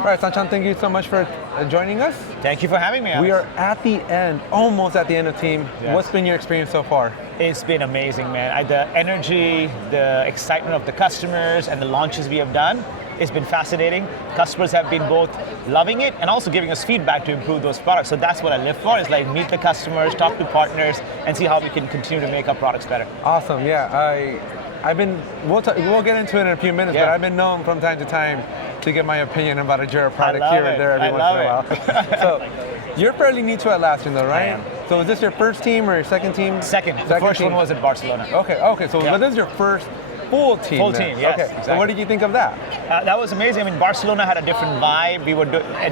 All right, Sanchan, thank you so much for joining us. Thank you for having me, Alex. We are at the end, almost at the end of team. Yes. What's been your experience so far? It's been amazing, man. The energy, the excitement of the customers and the launches we have done, it's been fascinating. Customers have been both loving it and also giving us feedback to improve those products. So that's what I live for, is like meet the customers, talk to partners, and see how we can continue to make our products better. Awesome, yeah. We'll get into it in a few minutes, but I've been known from time to time to give my opinion about a Jira product here and there every once in a while. So you're fairly new to Atlassian though, right? I am. So is this your first team or your second team? Second. The first one was in Barcelona. Okay. So this is your first full team. Full then. team, yes. Okay. Exactly. So what did you think of that? That was amazing. I mean, Barcelona had a different vibe. We were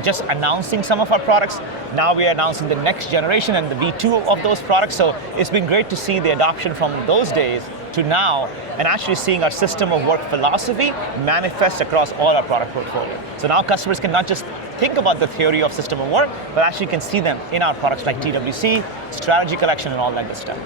just announcing some of our products. Now we are announcing the next generation and the V2 of those products. So it's been great to see the adoption from those days to now, and actually seeing our system of work philosophy manifest across all our product portfolio. So now customers can not just think about the theory of system of work, but actually can see them in our products like TWC, strategy collection, and all that good stuff.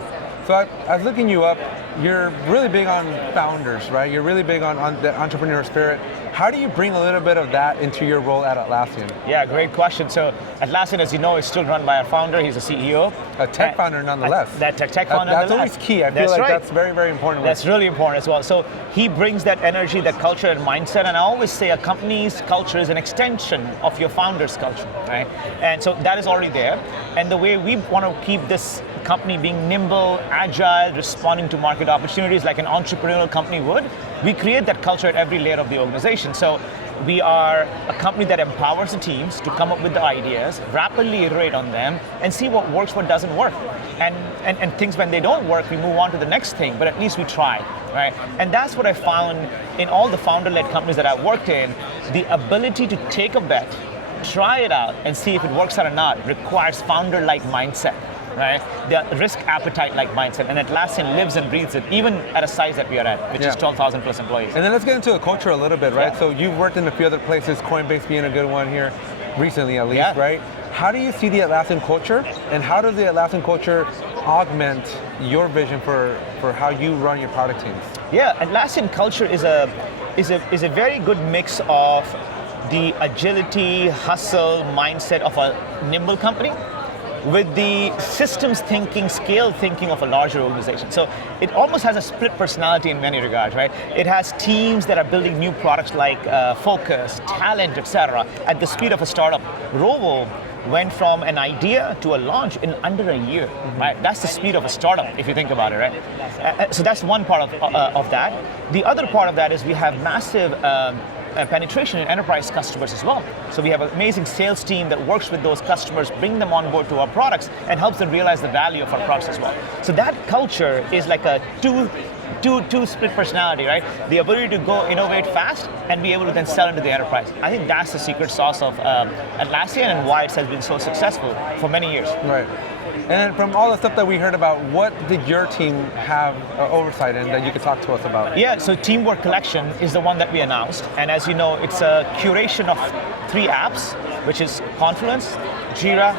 So I was looking you up. You're really big on founders, right? You're really big on the entrepreneur spirit. How do you bring a little bit of that into your role at Atlassian? Yeah, great question. So Atlassian, as you know, is still run by our founder. He's a CEO. A tech founder nonetheless. That tech founder nonetheless. That's always key. I feel like that's very, very important. That's really important as well. So he brings that energy, that culture and mindset, and I always say a company's culture is an extension of your founder's culture, right? And so that is already there. And the way we want to keep this company being nimble, agile, responding to market opportunities like an entrepreneurial company would, we create that culture at every layer of the organization. So we are a company that empowers the teams to come up with the ideas, rapidly iterate on them, and see what works, what doesn't work. And things, when they don't work, we move on to the next thing, but at least we try, right? And that's what I found in all the founder-led companies that I've worked in. The ability to take a bet, try it out, and see if it works out or not requires founder-like mindset. Right, the risk appetite-like mindset, and Atlassian lives and breathes it, even at a size that we are at, which is 12,000 plus employees. And then let's get into the culture a little bit, right? So you've worked in a few other places, Coinbase being a good one here, recently at least, right? How do you see the Atlassian culture, and how does the Atlassian culture augment your vision for how you run your product teams? Yeah, Atlassian culture is a very good mix of the agility, hustle mindset of a nimble company, with the systems thinking, scale thinking of a larger organization. So it almost has a split personality in many regards, right? It has teams that are building new products like focus, talent, etc. at the speed of a startup. Rovo went from an idea to a launch in under a year, right? That's the speed of a startup, if you think about it, right? So that's one part of that. The other part of that is we have massive penetration in enterprise customers as well. So we have an amazing sales team that works with those customers, bring them on board to our products, and helps them realize the value of our products as well. So that culture is like a two split personality, right? The ability to go innovate fast and be able to then sell into the enterprise. I think that's the secret sauce of Atlassian and why it has been so successful for many years. Right. And then from all the stuff that we heard about, what did your team have oversight in that you could talk to us about? Yeah, so Teamwork Collection is the one that we announced. And as you know, it's a curation of 3 apps, which is Confluence, Jira,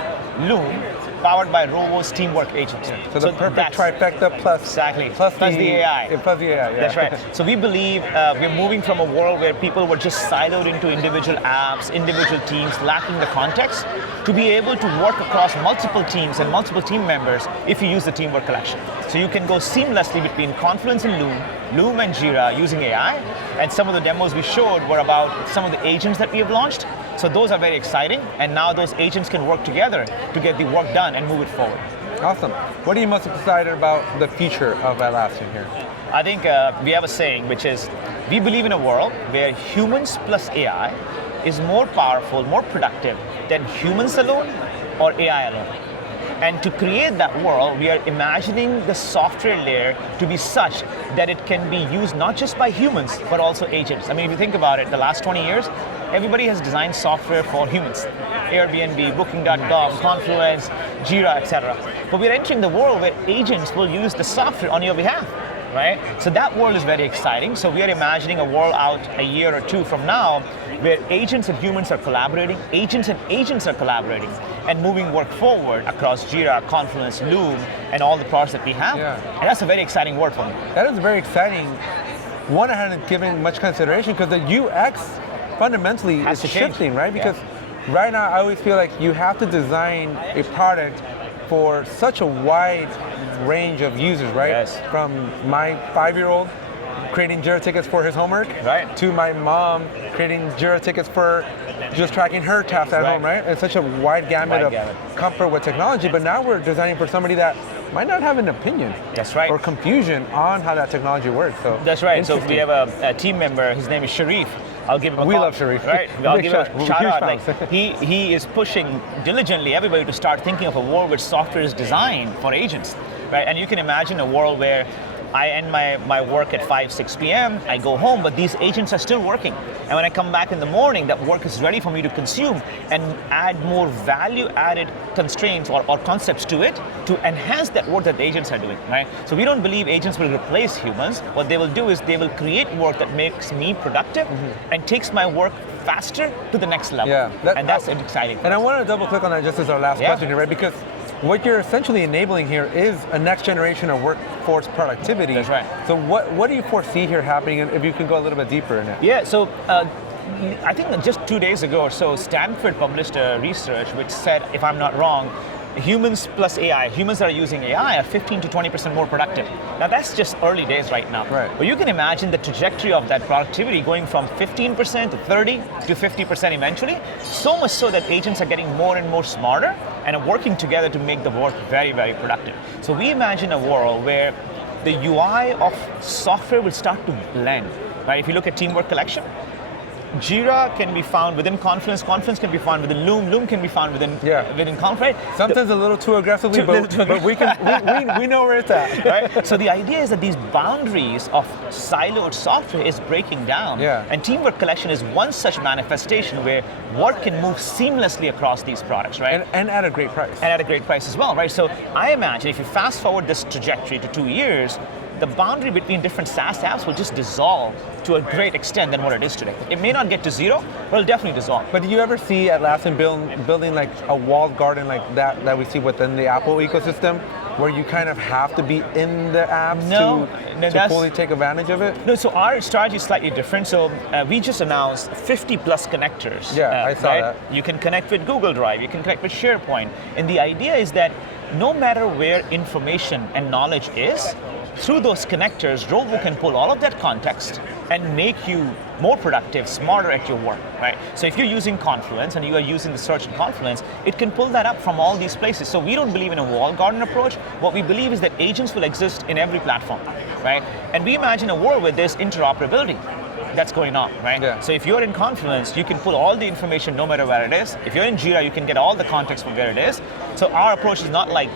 Loom, powered by Rovo's Teamwork agents. So the perfect trifecta plus the AI. Plus the AI, yeah. That's right. So we believe we're moving from a world where people were just siloed into individual apps, individual teams, lacking the context, to be able to work across multiple teams and multiple team members if you use the Teamwork Collection. So you can go seamlessly between Confluence and Loom and Jira using AI, and some of the demos we showed were about some of the agents that we have launched. So those are very exciting, and now those agents can work together to get the work done and move it forward. Awesome. What are you most excited about the future of Atlassian here? I think we have a saying, which is, we believe in a world where humans plus AI is more powerful, more productive than humans alone or AI alone. And to create that world, we are imagining the software layer to be such that it can be used not just by humans, but also agents. I mean, if you think about it, the last 20 years, everybody has designed software for humans. Airbnb, Booking.com, Confluence, Jira, etc. But we're entering the world where agents will use the software on your behalf, right? So that world is very exciting. So we are imagining a world out a year or two from now where agents and humans are collaborating, agents and agents are collaborating, and moving work forward across Jira, Confluence, Loom, and all the products that we have. Yeah. And that's a very exciting word for me. That is very exciting. One, I hadn't given much consideration because the UX fundamentally Has it's to change. shifting, right? Yeah. Because right now I always feel like you have to design a product for such a wide range of users, right? Yes. From my 5-year-old creating Jira tickets for his homework, Right. to my mom creating Jira tickets for just tracking her tasks at Right. home, right? It's such a wide gamut Wide of gamut. comfort with technology, but now we're designing for somebody that might not have an opinion. That's right. Or confusion on how that technology works. So That's right. So interesting. we have a team member. His name is Sharif. I'll give him a We call. love Sharif. Right. I'll Big give him shout. a We're shout huge out. fans. Like he is pushing diligently everybody to start thinking of a world where software is designed for agents. Right. And you can imagine a world where I end my work at 5, 6 p.m. I go home, but these agents are still working. And when I come back in the morning, that work is ready for me to consume and add more value-added constraints or concepts to it to enhance that work that the agents are doing, right? So we don't believe agents will replace humans. What they will do is they will create work that makes me productive and takes my work faster to the next level. Yeah, and that's exciting. And I want to double click on that just as our last question here, right? Because what you're essentially enabling here is a next generation of workforce productivity. That's right. So what do you foresee here happening, and if you can go a little bit deeper in it? Yeah, so I think that just 2 days ago or so, Stanford published a research which said, if I'm not wrong, humans plus AI, humans that are using AI are 15 to 20% more productive. Now that's just early days right now. Right. But you can imagine the trajectory of that productivity going from 15% to 30 to 50% eventually, so much so that agents are getting more and more smarter and are working together to make the work very, very productive. So we imagine a world where the UI of software will start to blend. Right? If you look at Teamwork Collection, Jira can be found within Confluence, Confluence can be found within Loom, Loom can be found within Confluence. Sometimes a little too aggressively, but we know where it's at. Right? So the idea is that these boundaries of siloed software is breaking down. Yeah. And Teamwork Collection is one such manifestation where work can move seamlessly across these products, right? And at a great price. And at a great price as well, right? So I imagine if you fast forward this trajectory to 2 years, the boundary between different SaaS apps will just dissolve to a great extent than what it is today. It may not get to zero, but it'll definitely dissolve. But do you ever see Atlassian building like a walled garden like that we see within the Apple ecosystem, where you kind of have to be in the apps to fully take advantage of it? No, so our strategy is slightly different. So we just announced 50 plus connectors. Yeah, I saw that. You can connect with Google Drive, you can connect with SharePoint. And the idea is that no matter where information and knowledge is, through those connectors, Rovo can pull all of that context and make you more productive, smarter at your work, right? So if you're using Confluence and you are using the search in Confluence, it can pull that up from all these places. So we don't believe in a walled garden approach. What we believe is that agents will exist in every platform, right? And we imagine a world where there's interoperability that's going on, right? Yeah. So if you're in Confluence, you can pull all the information no matter where it is. If you're in Jira, you can get all the context from where it is. So our approach is not like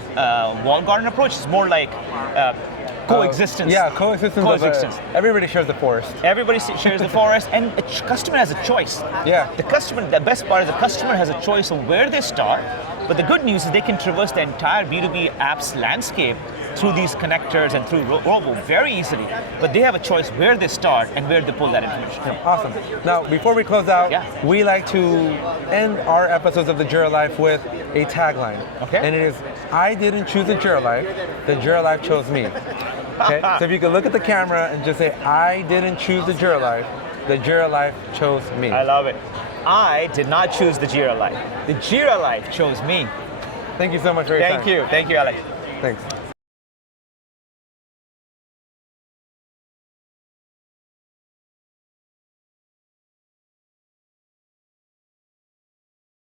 walled garden approach, it's more like coexistence. Coexistence. Everybody shares the forest. Everybody shares the forest, and a customer has a choice. Yeah. The best part is the customer has a choice of where they start, but the good news is they can traverse the entire B2B apps landscape through these connectors and through Rovo very easily, but they have a choice where they start and where they pull that information. Yeah, awesome. Now, before we close out, we like to end our episodes of the Jira Life with a tagline. Okay. And it is, I didn't choose the Jira Life, the Jira Life chose me. Okay? So if you could look at the camera and just say, I didn't choose the Jira Life, the Jira Life chose me. I love it. I did not choose the Jira Life. The Jira Life chose me. Thank you so much for your time. Thank you, Alex. Thanks.